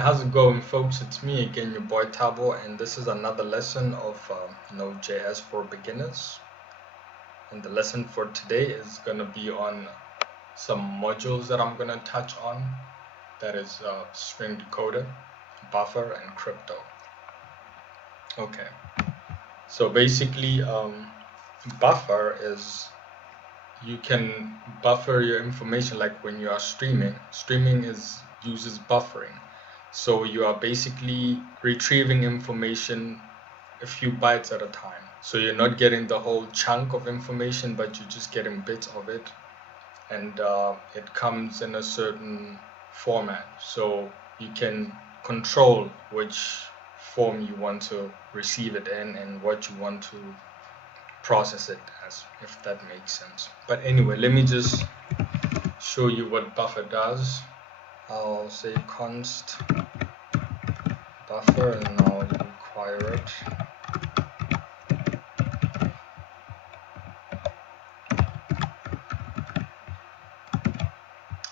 how's it going, folks? It's me again, your boy Tabo, and this is another lesson of NodeJS for beginners. And the lesson for today is going to be on some modules that I'm going to touch on. That is STRING-DECODER, buffer, and crypto. Okay, so basically buffer is, you can buffer your information like when you are streaming. Streaming uses buffering. So you are basically retrieving information a few bytes at a time. So you're not getting the whole chunk of information, but you're just getting bits of it. And it comes in a certain format. So you can control which form you want to receive it in and what you want to process it as, if that makes sense. But anyway, let me just show you what buffer does. I'll say const buffer and I'll require it.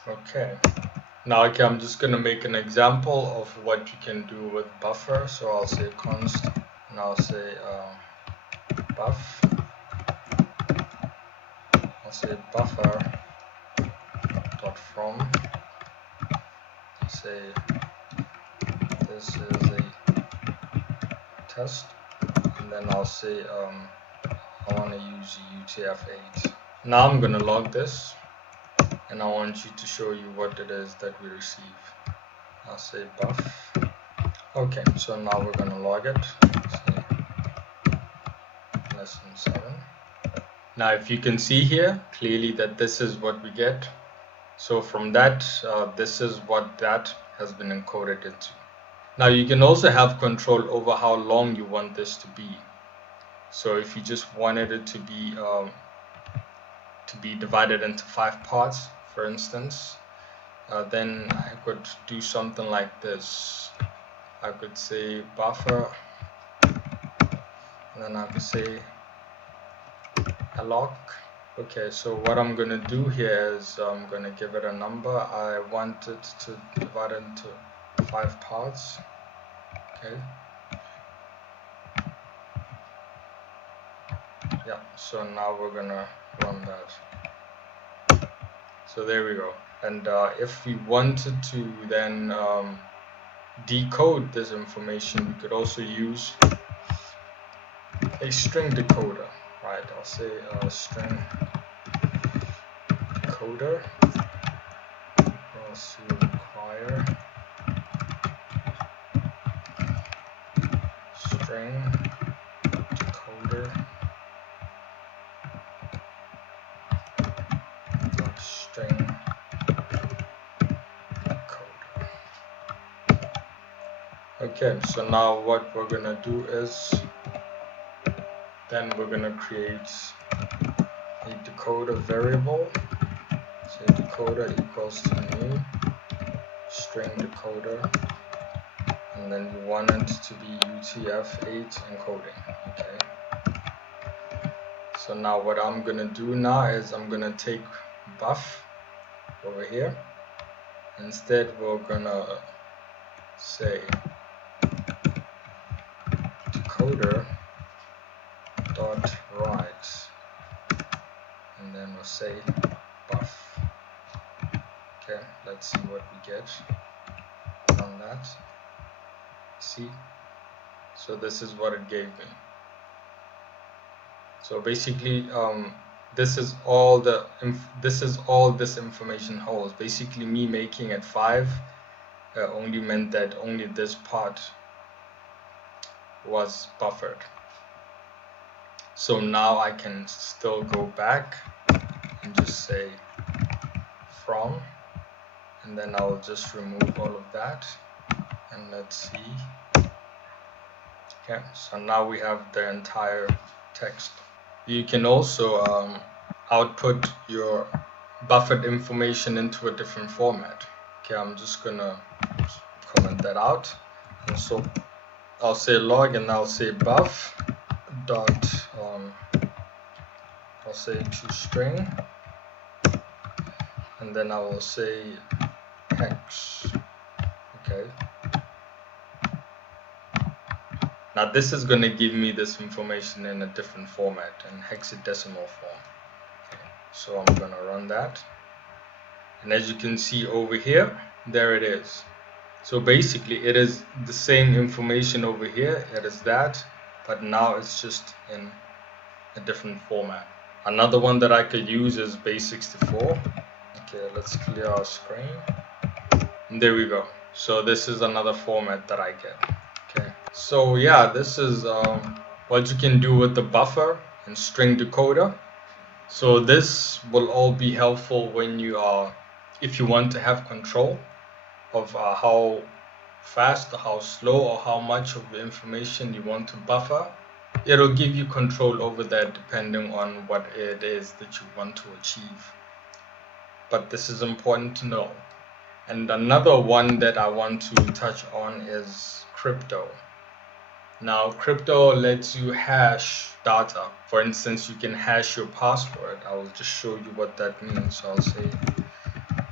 Okay, now I'm just gonna make an example of what you can do with buffer. So I'll say const and I'll say buff. I'll say buffer dot from. I'll say this is a test, and then I'll say I want to use UTF-8. Now I'm gonna log this, and I want you to show you what it is that we receive. I'll say buff. Okay, so now we're gonna log it. Say Lesson-7. Now if you can see here clearly that this is what we get. So from that, this is what that has been encoded into. Now you can also have control over how long you want this to be. So if you just wanted it to be divided into 5 parts, for instance, then I could do something like this. I could say buffer, and then I could say alloc. Okay, so what I'm gonna do here is I'm gonna give it a number. I want it to divide it into 5 parts. Okay. Yeah, so now we're gonna run that. So there we go. And if we wanted to then decode this information, we could also use a string decoder, right? I'll say string decoder. Also require string decoder string decoder. Okay, so now what we're gonna do is then we're gonna create a decoder variable. So decoder equals to new string decoder, and then you want it to be UTF-8 encoding. Okay. So now what I'm gonna do now is I'm gonna take buff over here. Instead, we're gonna say decoder dot write, and then we'll say buff. Okay, let's see what we get on that. See, so this is what it gave me. So basically this is all this information holds. Basically me making it 5 only meant that only this part was buffered. So now I can still go back and just say from, and then I'll just remove all of that, and let's see. Okay, so now we have the entire text. You can also output your buffered information into a different format. Okay, I'm just gonna comment that out, and so I'll say log, and I'll say buff dot I'll say to string, and then I will say hex. Okay, Now this is going to give me this information in a different format, in hexadecimal form. Okay, so I'm going to run that, and as you can see over here, there it is. So basically it is the same information over here, it is that, but now it's just in a different format. Another one that I could use is base64. Okay, let's clear our screen. And there we go. So this is another format that I get. Okay, so yeah, this is what you can do with the buffer and string decoder. So this will all be helpful when you are, if you want to have control of how fast or how slow or how much of the information you want to buffer. It'll give you control over that depending on what it is that you want to achieve. But this is important to know. And another one that I want to touch on is crypto. Now, crypto lets you hash data. For instance, you can hash your password. I will just show you what that means. So I'll say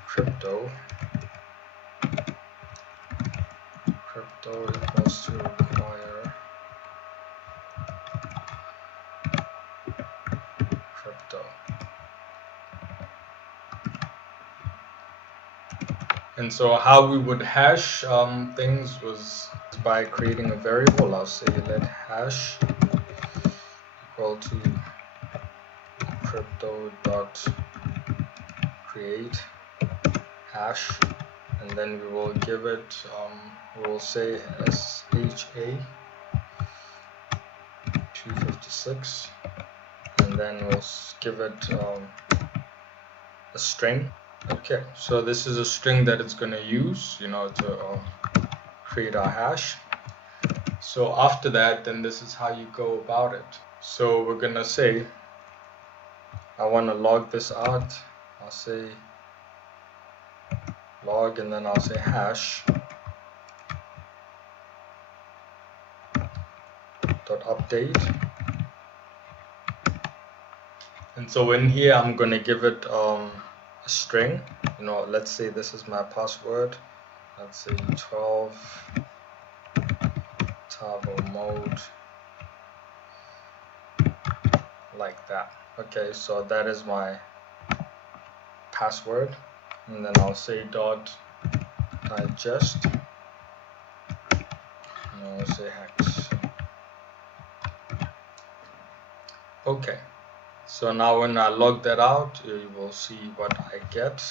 crypto equals to require crypto. And so how we would hash things was by creating a variable. I'll say let hash equal to crypto dot create hash, and then we will give it we will say SHA-256, and then we'll give it a string. Okay, so this is a string that it's going to use, to create our hash. So after that, then this is how you go about it. So we're going to say, I want to log this out. I'll say log, and then I'll say hash dot update. And so in here, I'm going to give it a string. Let's say this is my password. Let's say 12 turbo mode, like that. Okay, so that is my password, and then I'll say dot digest, and I'll say hex. Okay, so now when I log that out, you will see what I get.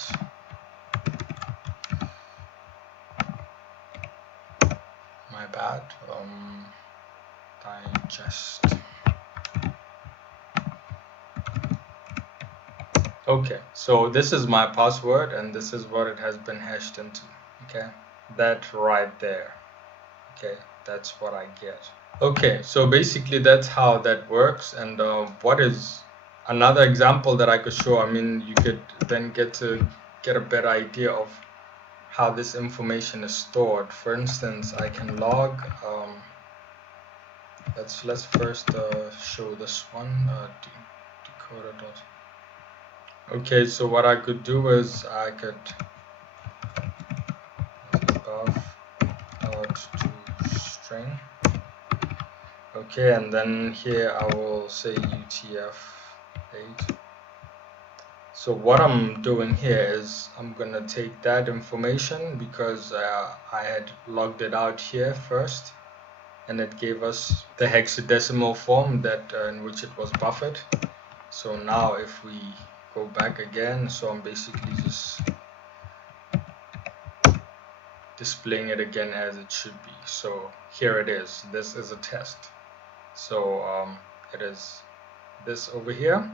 My bad. Digest. Okay, so this is my password, and this is what it has been hashed into. Okay, that right there. Okay, that's what I get. Okay, so basically that's how that works. And what is another example that I could show? I mean, you could then get a better idea of how this information is stored. For instance, I can log. Let's first show this one. Decoder dot. Okay, so what I could do is I could buff dot to string. Okay, and then here I will say UTF-8. So what I'm doing here is I'm gonna take that information because I had logged it out here first, and it gave us the hexadecimal form that in which it was buffered. So now if we go back again, so I'm basically just displaying it again as it should be. So here it is. This is a test. So it is this over here.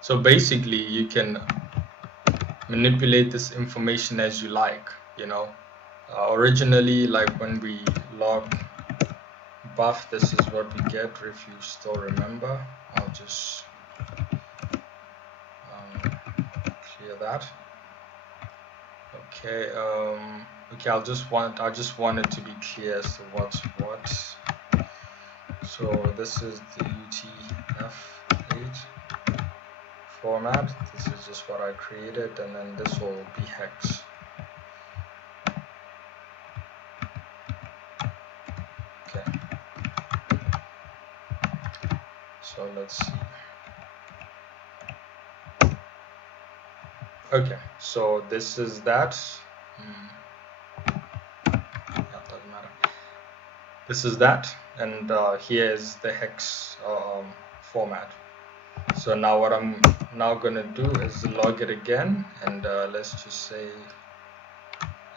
So basically you can manipulate this information as you like. Originally, like when we log buff, this is what we get. If you still remember, I'll just clear that. Okay, okay, I just want it to be clear as to what's what. So this is the UTF-8 format. This is just what I created, and then this will be hex. Okay. So let's see. Okay, so this is that. Yeah, doesn't matter. This is that, and here is the hex format. So now what I'm now gonna do is log it again, and let's just say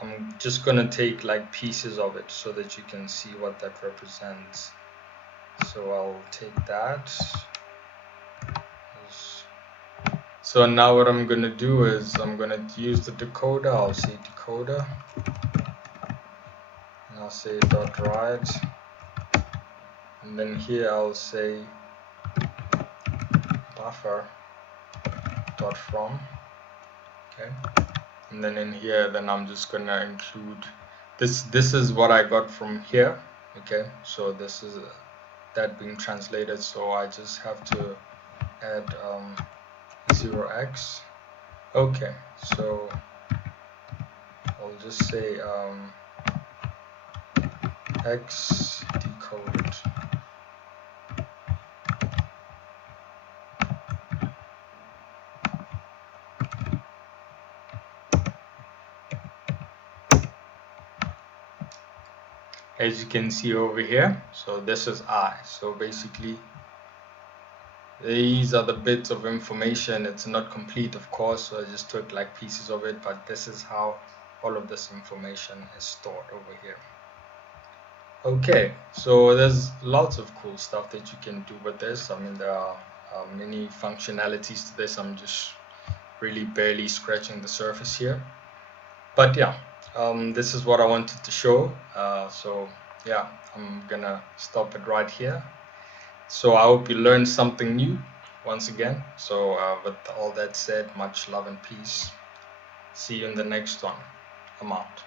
I'm just gonna take like pieces of it so that you can see what that represents. So I'll take that. So now what I'm gonna do is I'm gonna use the decoder. I'll say decoder, and I'll say dot write, and then here I'll say buffer dot from. Okay, and then in here, then I'm just gonna include this. This is what I got from here. Okay, so this is that being translated. So I just have to add 0x. Okay, so I'll just say x decoded. As you can see over here, so this is I. So basically these are the bits of information. It's not complete, of course, so I just took like pieces of it, but this is how all of this information is stored over here. Okay, so there's lots of cool stuff that you can do with this. I mean, there are many functionalities to this. I'm just really barely scratching the surface here, but yeah, this is what I wanted to show. So yeah, I'm gonna stop it right here. So I hope you learned something new once again. So with all that said, much love and peace. See you in the next one. I'm out.